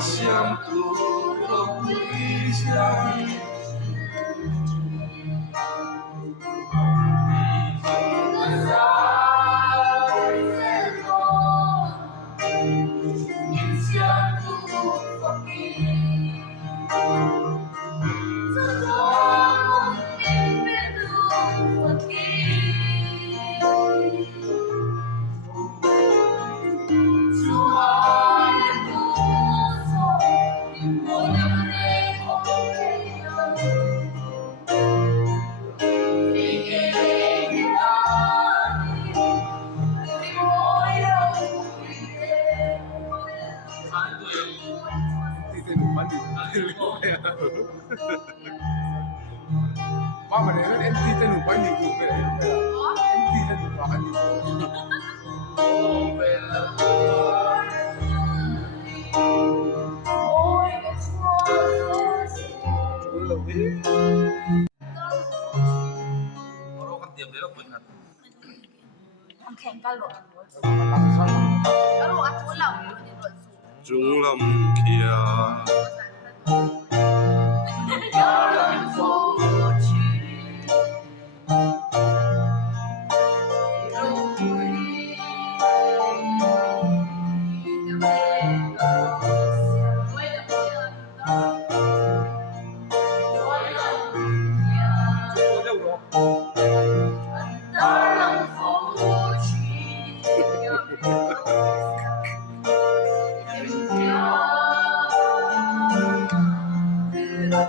想不懂回想。Mama này nó em thi cho đủ bao nhiêu chục cái đấy em thi cho đủ bao nhiêu Oro kan tiap dia pun kan. Ang khen ka lo. Pero at wala mo ni Rodso. Trung lâm kia